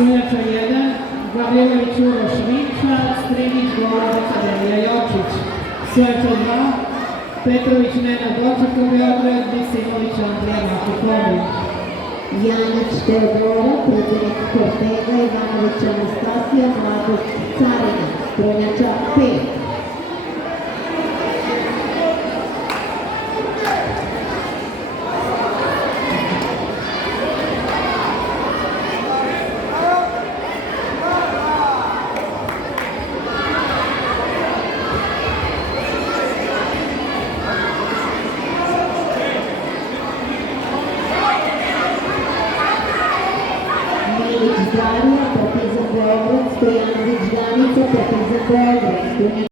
Sunjača 1, Gavrilović Uroš Vinča, Strinić Goran Akademija Jočić. Sunjača 2, Petrović Nenad Očekov Beograd, Misimović Andrija Makoković. Janić Teodora, Predsjednik Kortega, Ivanović Anastasija, Mladost Carina, Strunjača 5. Darija, Partizan Beograd, Stojanović Danica, Partizan Beograd.